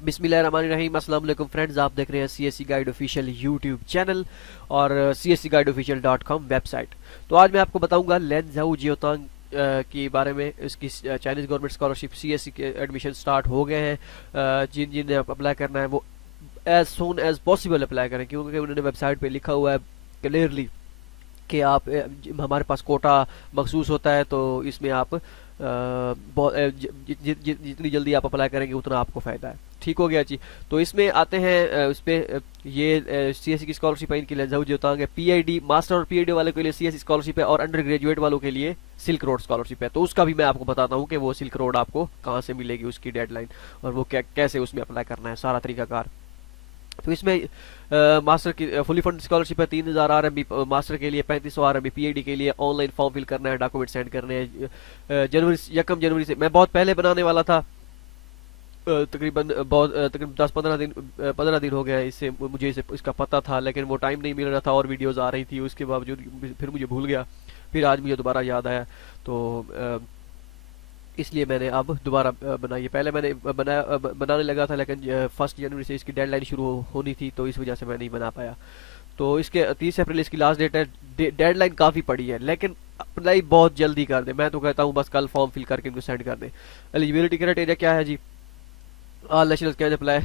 बिस्मिल्लाहिर्रहमानिर्रहीम। अस्सलाम वालेकुम फ्रेंड्स, आप देख रहे हैं CSC guide official YouTube channel और cscguideofficial.com वेबसाइट। तो आज मैं आपको बताऊंगा लेंझाओ जियोतांग के बारे में। इसकी चाइनीज़ गवर्नमेंट स्कॉलरशिप सीएससी के एडमिशन स्टार्ट हो गए हैं। जिन जिन्हें अप्लाई करना है वो as soon as possible apply करें, क्योंकि उन्होंने वेबसाइट पे लिखा हुआ है क्लियरली कि आप हमारे पास कोटा मखसूस होता है, तो इसमें आप जितनी जल्दी आप अप्लाई करेंगे उतना आपको फ़ायदा है। ठीक हो गया जी। तो इसमें आते हैं उस पर ये सीएससी की स्कॉलरशिप है, इनकी लेंझाओ जियोतांग है। पीआईडी मास्टर और पीआईडी वाले के लिए सीएससी स्कॉलरशिप है और अंडर ग्रेजुएट वालों के लिए सिल्क रोड स्कॉलरशिप है। तो उसका भी मैं आपको बताता हूँ कि वो सिल्क रोड आपको कहाँ से मिलेगी, उसकी डेडलाइन और वो कैसे उसमें अप्लाई करना है, सारा तरीकाकार। तो इसमें मास्टर की फुली फंड स्कॉलरशिप है 3000 RMB मास्टर के लिए, 3500 RMB पीएडी के लिए। ऑनलाइन फॉर्म फिल करना है, डॉक्यूमेंट सेंड करने हैं। जनवरी 1 जनवरी से मैं बहुत पहले बनाने वाला था, तकरीबन 10-15 दिन हो गया इससे, मुझे इसे इसका पता था, लेकिन वो टाइम नहीं मिल रहा था और वीडियोस आ रही थी, उसके बावजूद फिर मुझे भूल गया। फिर आज मुझे दोबारा याद आया, तो इसलिए मैंने अब दोबारा बनाई है। पहले मैंने बनाने लगा था, लेकिन 1 जनवरी से इसकी डेडलाइन शुरू होनी थी, तो इस वजह से मैं नहीं बना पाया। तो इसके 30 अप्रैल इसकी लास्ट डेट है। डेडलाइन काफ़ी पड़ी है, लेकिन अप्लाई बहुत जल्दी कर दे। मैं तो कहता हूँ बस कल फॉर्म फिल करके इनको सेंड कर दें। एलिजिबिलिटी क्राइटेरिया क्या है जी? ऑल नेशनल्स कैन अप्लाई,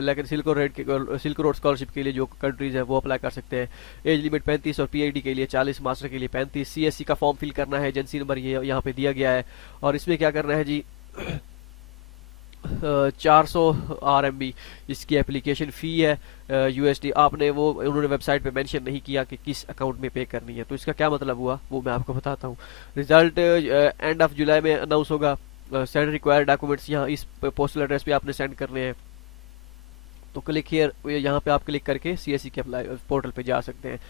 लेकिन सिल्क रोड स्कॉलरशिप के लिए जो कंट्रीज हैं वो अप्लाई कर सकते हैं। एज लिमिट 35 और पीआईडी के लिए 40, मास्टर के लिए 35। सीएससी का फॉर्म फिल करना है, एजेंसी नंबर ये यहाँ पे दिया गया है। और इसमें क्या करना है जी? 400 RMB इसकी एप्लीकेशन फ़ी है। यूएसडी आपने वो उन्होंने वेबसाइट पे मेंशन नहीं किया कि किस अकाउंट में पे करनी है, तो इसका क्या मतलब हुआ वो मैं आपको बताता हूँ। रिजल्ट एंड ऑफ जुलाई में अनाउंस होगा। सेंड रिक्वायर्ड डॉक्यूमेंट्स यहाँ इस पोस्टल एड्रेस पे आपने सेंड करने हैं। तो क्लिक हियर, यहाँ पे आप क्लिक करके सीएससी के अप्लाई पोर्टल पे जा सकते हैं।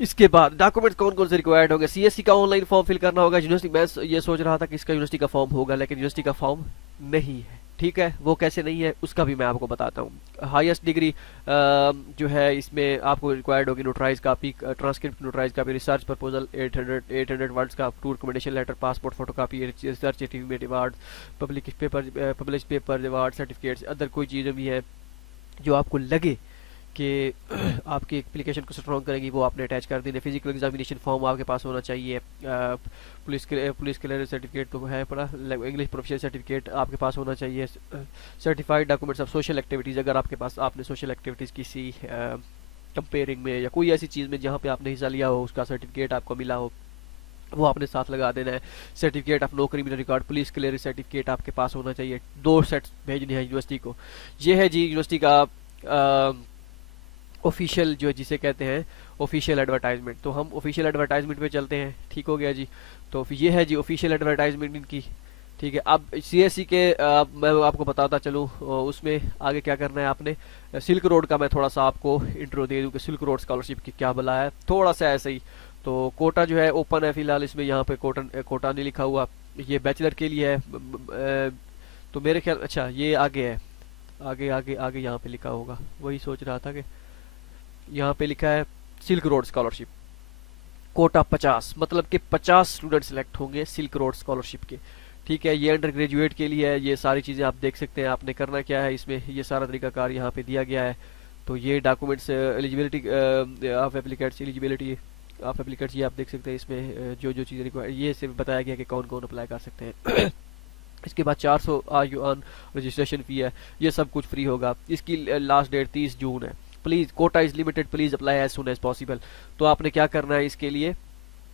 इसके बाद डॉक्यूमेंट्स कौन कौन से रिक्वायर्ड होंगे? सीएससी का ऑनलाइन फॉर्म फिल करना होगा। यूनिवर्सिटी, मैं ये सोच रहा था कि इसका यूनिवर्सिटी का फॉर्म होगा, लेकिन यूनिवर्सिटी का फॉर्म नहीं है। ठीक है, वो कैसे नहीं है उसका भी मैं आपको बताता हूँ। हाईएस्ट डिग्री जो है इसमें आपको रिक्वायर्ड होगी notarise copy, transcript notarise copy, research proposal 800 words का, two recommendation letter, passport photo copy, research certificate award, publish paper award certificates, other कोई चीज़ें भी है जो आपको लगे कि आपकी एप्लीकेशन को स्ट्रॉन्ग करेगी, वो आपने अटैच कर देने। फिजिकल एग्जामिनेशन फॉर्म आपके पास होना चाहिए। पुलिस क्लियरेंस सर्टिफिकेट तो है पड़ा, इंग्लिश प्रोफेशनल सर्टिफिकेट आपके पास होना चाहिए। Certified documents of social activities, अगर आपके पास आपने सोशल एक्टिविटीज़ किसी कंपेयरिंग में या कोई ऐसी चीज़ में जहाँ पे आपने हिस्सा लिया हो, उसका सर्टिफिकेट आपको मिला हो, वो आपने साथ लगा देना है। Certificate of no criminal record, police clearance certificate आपके पास होना चाहिए। 2 सेट्स भेजने हैं यूनिवर्सिटी को। ये है जी यूनिवर्सिटी का ऑफिशियल जो जिसे कहते हैं ऑफिशियल एडवर्टाइजमेंट। तो हम ऑफिशियल एडवर्टाइजमेंट पे चलते हैं। ठीक हो गया जी। तो ये है जी ऑफिशियल एडवर्टाइजमेंट इनकी। ठीक है, अब सीएससी के मैं आपको बताता चलूँ उसमें आगे क्या करना है आपने। सिल्क रोड का मैं थोड़ा सा आपको इंट्रो दे दूँ कि सिल्क रोड स्कॉलरशिप की क्या भला है, थोड़ा सा ऐसे ही। तो कोटा जो है ओपन है फिलहाल, इसमें यहाँ पे कोटा नहीं लिखा हुआ, ये बैचलर के लिए है। तो मेरे ख्याल अच्छा ये आगे है, आगे आगे आगे यहाँ पे लिखा होगा, वही सोच रहा था कि यहाँ पे लिखा है सिल्क रोड स्कॉलरशिप कोटा 50, मतलब कि 50 स्टूडेंट सिलेक्ट होंगे सिल्क रोड स्कॉलरशिप के। ठीक है, ये अंडर ग्रेजुएट के लिए है। ये सारी चीज़ें आप देख सकते हैं, आपने करना क्या है इसमें, ये सारा तरीकाकार यहाँ पे दिया गया है। तो ये documents eligibility of applicants, eligibility of applicants, ये आप देख सकते हैं इसमें जो जो चीज़ें रिक्वायर, ये सिर्फ बताया गया कि कौन कौन अप्लाई कर सकते हैं। इसके बाद 400 RUAN रजिस्ट्रेशन फ़ी है, ये सब कुछ फ्री होगा। इसकी लास्ट डेट 30 जून है। Please quota is limited, please apply as soon as possible. तो आपने क्या करना है इसके लिए?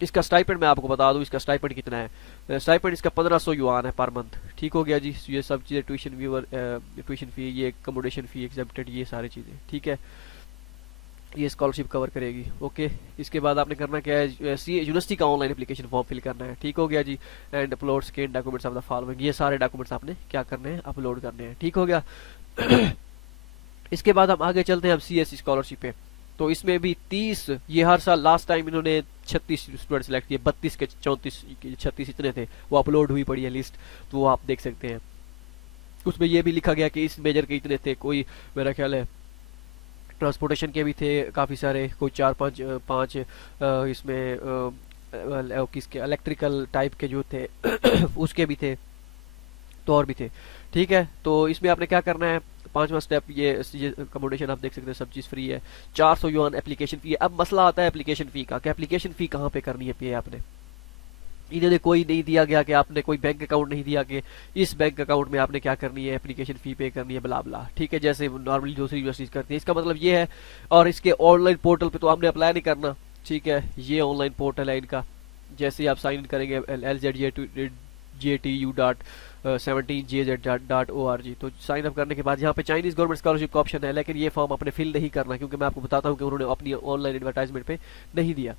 इसका स्टाइपेंड मैं आपको बता दूं, इसका स्टाइपेंड कितना है। स्टाइपेंड इसका 1500 युआन है पर मंथ। ठीक हो गया जी। ये सब चीज़ें ट्यूशन फ़ी, ये अकोमोडेशन फ़ी एग्जेप्टेड, ये सारी चीज़ें ठीक है, ये स्कॉलरशिप कवर करेगी। ओके, इसके बाद आपने करना क्या है, यूनिवर्सिटी का ऑनलाइन एप्लीकेशन फॉर्म फिल करना है। ठीक हो गया जी। And upload scan documents of the following, ये सारे डॉक्यूमेंट्स आपने क्या करने हैं, अपलोड करने हैं। ठीक हो गया। इसके बाद हम आगे चलते हैं अब सीएससी स्कॉलरशिप पे। तो इसमें भी 30, ये हर साल लास्ट टाइम इन्होंने 36 स्टूडेंट सेलेक्ट किए, 32 के 34 36 इतने थे, वो अपलोड हुई पड़ी है लिस्ट, तो वो आप देख सकते हैं। उसमें ये भी लिखा गया कि इस मेजर के इतने थे, कोई मेरा ख्याल है ट्रांसपोर्टेशन के भी थे काफ़ी सारे, कोई 4-5 इसमें किसके इलेक्ट्रिकल टाइप के जो थे उसके भी थे, तो और भी थे। ठीक है, तो इसमें आपने क्या करना है, 5वां स्टेप ये अकोमोडेशन आप देख सकते हैं, सब चीज़ फ्री है। 400 युआन एप्लीकेशन फ़ी है। अब मसला आता है एप्लीकेशन फ़ी का कि एप्लीकेशन फ़ी कहाँ पे करनी है पे आपने। इन्होंने कोई नहीं दिया गया कि आपने कोई बैंक अकाउंट नहीं दिया कि इस बैंक अकाउंट में आपने क्या करनी है, एप्लीकेशन फ़ी पे करनी है, बला बला, ठीक है, जैसे नॉर्मली दूसरी यूनिवर्सिटीज़ करती है। इसका मतलब ये है, और इसके ऑनलाइन पोर्टल पे तो आपने अप्लाई नहीं करना, ठीक है, ये ऑनलाइन पोर्टल है इनका। जैसे ही आप साइन इन करेंगे LZJTU.17JZ.org, तो साइन अप करने के बाद यहाँ पे चाइनीज़ गवर्नमेंट स्कॉलरशिप का ऑप्शन है, लेकिन ये फॉर्म आपने फिल नहीं करना, क्योंकि मैं आपको बताता हूँ कि उन्होंने अपनी ऑनलाइन एडवर्टाइजमेंट पे नहीं दिया।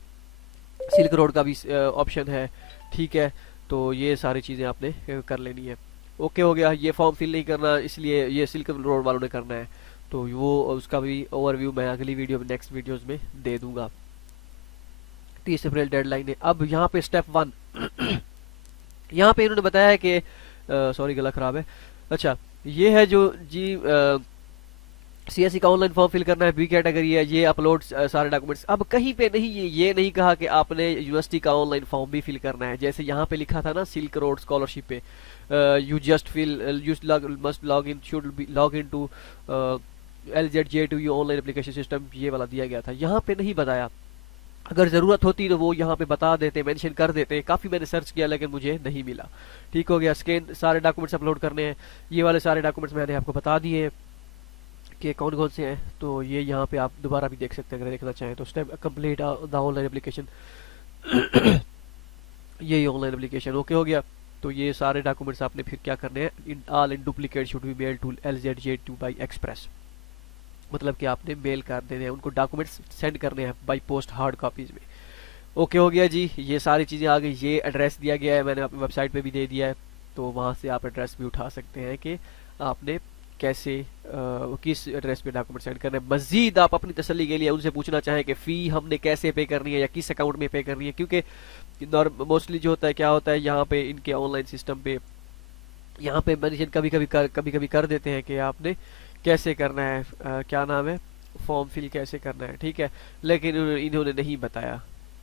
सिल्क रोड का भी ऑप्शन है, ठीक है, तो ये सारी चीज़ें आपने कर लेनी है। ओके हो गया, ये फॉर्म फिल नहीं करना, इसलिए ये सिल्क रोड वालों ने करना है, तो वो उसका भी ओवरव्यू मैं अगली वीडियो में, नेक्स्ट वीडियोस में दे दूंगा। 30 अप्रैल डेडलाइन है। अब यहाँ पे स्टेप 1 यहाँ पे इन्होंने बताया है कि सॉरी गला खराब है, अच्छा ये है जो जी सीएससी का ऑनलाइन फॉर्म फिल करना है, बी कैटेगरी है, ये अपलोड सारे डॉक्यूमेंट्स। अब कहीं पे नहीं ये नहीं कहा कि आपने यूनिवर्सिटी का ऑनलाइन फॉर्म भी फिल करना है, जैसे यहाँ पे लिखा था ना सिल्क रोड स्कॉलरशिप पे, you just fill you must log in should be log in to LZJTU online application system, ये वाला दिया गया था। यहाँ पे नहीं बताया, अगर ज़रूरत होती तो वो यहाँ पे बता देते, मेंशन कर देते। काफ़ी मैंने सर्च किया लेकिन मुझे नहीं मिला। ठीक हो गया, स्कैन सारे डॉक्यूमेंट्स अपलोड करने हैं, ये वाले सारे डॉक्यूमेंट्स मैंने आपको बता दिए कि कौन कौन से हैं, तो ये यहाँ पे आप दोबारा भी देख सकते हैं अगर देखना चाहें तो। Step complete the online application ये ऑनलाइन एप्लीकेशन ओके हो गया। तो ये सारे डॉक्यूमेंट्स आपने फिर क्या करने हैं, all in duplicate should be mail to LZJ2 by express, मतलब कि आपने मेल कर देने हैं उनको, डॉक्यूमेंट्स सेंड करने हैं बाई पोस्ट हार्ड कॉपीज़ में। ओके हो गया जी, ये सारी चीज़ें आ गई। ये एड्रेस दिया गया है, मैंने अपनी वेबसाइट पे भी दे दिया है, तो वहाँ से आप एड्रेस भी उठा सकते हैं कि आपने कैसे किस एड्रेस पे डॉक्यूमेंट सेंड करना है। मज़ीद आप अपनी तसल्ली के लिए उनसे पूछना चाहें कि फ़ी हमने कैसे पे करनी है या किस अकाउंट में पे करनी है, क्योंकि मोस्टली जो होता है क्या होता है यहाँ पे इनके ऑनलाइन सिस्टम पे, यहाँ पे मेंशन कभी कभी कर देते हैं कि आपने कैसे करना है, क्या नाम है, फॉर्म फिल कैसे करना है, ठीक है, लेकिन इन्होंने नहीं बताया।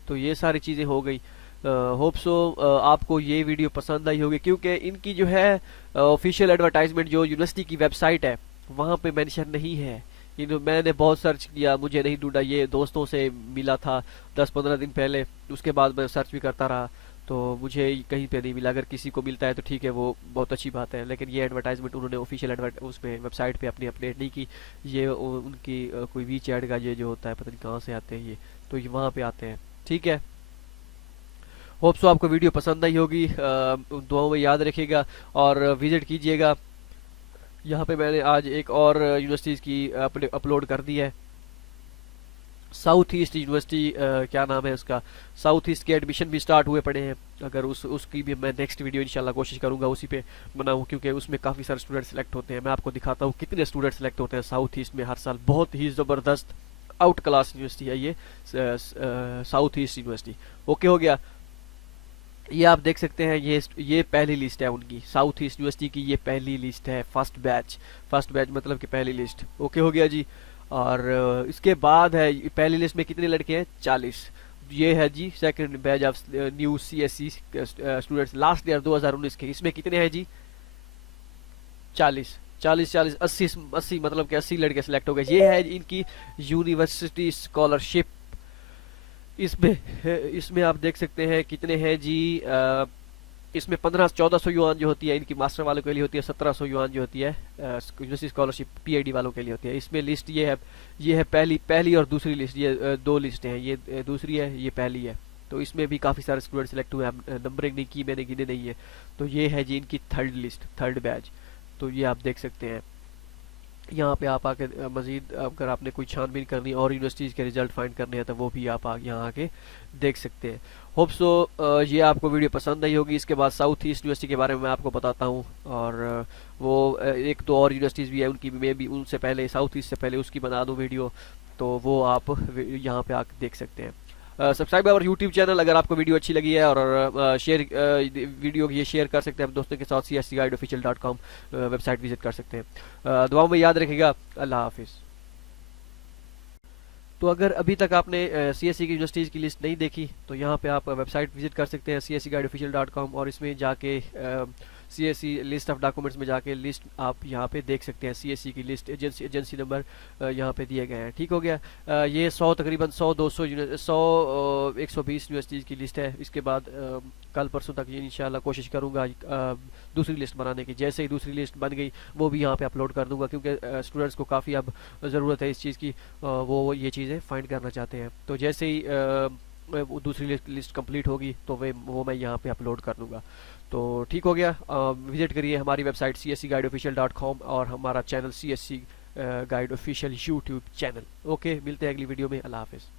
तो ये सारी चीज़ें हो गई। होप सो आपको ये वीडियो पसंद आई होगी, क्योंकि इनकी जो है ऑफिशियल एडवर्टाइजमेंट जो यूनिवर्सिटी की वेबसाइट है वहाँ पे मेंशन नहीं है। मैंने बहुत सर्च किया, मुझे नहीं ढूंढा, ये दोस्तों से मिला था 10-15 दिन पहले, उसके बाद मैं सर्च भी करता रहा तो मुझे कहीं पे नहीं मिला। अगर किसी को मिलता है तो ठीक है, वो बहुत अच्छी बात है, लेकिन ये एडवर्टाइजमेंट उन्होंने ऑफिशियल उसमें वेबसाइट पे अपनी अपडेट नहीं की। ये उनकी कोई वी चैट का ये जो होता है पता नहीं कहाँ से आते हैं ये, तो ये वहाँ पे आते हैं, ठीक है। होप सो आपको वीडियो पसंद आई होगी, दुआओं में याद रखिएगा और विजिट कीजिएगा। यहाँ पे मैंने आज एक और यूनिवर्सिटीज़ की अपलोड कर दी है, साउथ ईस्ट यूनिवर्सिटी, क्या नाम है उसका, साउथ ईस्ट के एडमिशन भी स्टार्ट हुए पड़े हैं। अगर उसकी भी मैं नेक्स्ट वीडियो इंशाल्लाह कोशिश करूंगा उसी पे बनाऊं, क्योंकि उसमें काफ़ी सारे स्टूडेंट सेलेक्ट होते हैं। मैं आपको दिखाता हूँ कितने स्टूडेंट सेलेक्ट होते हैं साउथ ईस्ट में हर साल। बहुत ही ज़बरदस्त आउट क्लास यूनिवर्सिटी है ये साउथ ईस्ट यूनिवर्सिटी। ओके हो गया, ये आप देख सकते हैं, ये पहली लिस्ट है उनकी, साउथ ईस्ट यूनिवर्सिटी की ये पहली लिस्ट है, फर्स्ट बैच मतलब कि पहली लिस्ट। ओके हो गया जी। और इसके बाद है पहली लिस्ट में कितने लड़के हैं, 40। ये है जी second batch of new CSC students last year 2019 के, इसमें कितने हैं जी, 40 80 मतलब कि 80 लड़के सेलेक्ट हो गए। ये है इनकी यूनिवर्सिटी स्कॉलरशिप, इसमें आप देख सकते हैं कितने हैं जी, इसमें 1400 युआन जो होती है इनकी मास्टर वालों के लिए होती है, 1700 युआन जो होती है यूनिवर्सिटी स्कॉलरशिप PhD वालों के लिए होती है। इसमें लिस्ट ये है पहली और दूसरी लिस्ट, ये दो लिस्टें हैं, ये दूसरी है ये पहली है। तो इसमें भी काफ़ी सारे स्टूडेंट सेलेक्ट हुए हैं, नंबरिंग नहीं की मैंने, गिने नहीं है। तो ये है जी इनकी थर्ड लिस्ट, थर्ड बैच। तो ये आप देख सकते हैं, यहाँ पे आप आके मज़ीद अगर आपने कोई छानबीन करनी और यूनिवर्सिटीज़ के रिजल्ट फाइंड करने हैं तो वो भी आप यहाँ आके देख सकते हैं। होप सो ये आपको वीडियो पसंद आई होगी। इसके बाद साउथ ईस्ट यूनिवर्सिटी के बारे में मैं आपको बताता हूँ, और वो एक दो और यूनिवर्सिटीज़ भी है उनकी, मैं भी उनसे पहले साउथ ईस्ट से पहले उसकी बना दूँ वीडियो, तो वो आप यहाँ पे आके देख सकते हैं। सब्सक्राइब आवर यूट्यूब चैनल अगर आपको वीडियो अच्छी लगी है, और शेयर वीडियो ये शेयर कर सकते हैं दोस्तों के साथ। cscguideofficial.com वेबसाइट विजिट कर सकते हैं। दुआओं में याद रखिएगा, अल्लाह हाफिज़। तो अगर अभी तक आपने CSC की यूनिवर्सिटीज़ की लिस्ट नहीं देखी तो यहाँ पे आप वेबसाइट विजिट कर सकते हैं cscguideofficial.com, और इसमें जाके CSE लिस्ट ऑफ डॉक्यूमेंट्स में जाके लिस्ट आप यहाँ पे देख सकते हैं, CSE की लिस्ट, एजेंसी नंबर यहाँ पे दिए गए हैं। ठीक हो गया। ये 100 तकरीबन 100 200 100 120 यूनिवर्सिटीज़ की लिस्ट है। इसके बाद कल परसों तक ये इंशाल्लाह कोशिश करूँगा दूसरी लिस्ट बनाने की। जैसे ही दूसरी लिस्ट बन गई वो भी यहाँ पे अपलोड कर दूंगा, क्योंकि स्टूडेंट्स को काफ़ी अब ज़रूरत है इस चीज़ की, वो ये चीज़ें फाइंड करना चाहते हैं। तो जैसे ही वो दूसरी लिस्ट कंप्लीट होगी तो वो मैं यहाँ पे अपलोड कर दूंगा। तो ठीक हो गया। विजिट करिए हमारी वेबसाइट cscguideofficial.com और हमारा channel CSC guide official YouTube channel. Okay, मिलते हैं अगली वीडियो में। अल्लाह हाफिज़।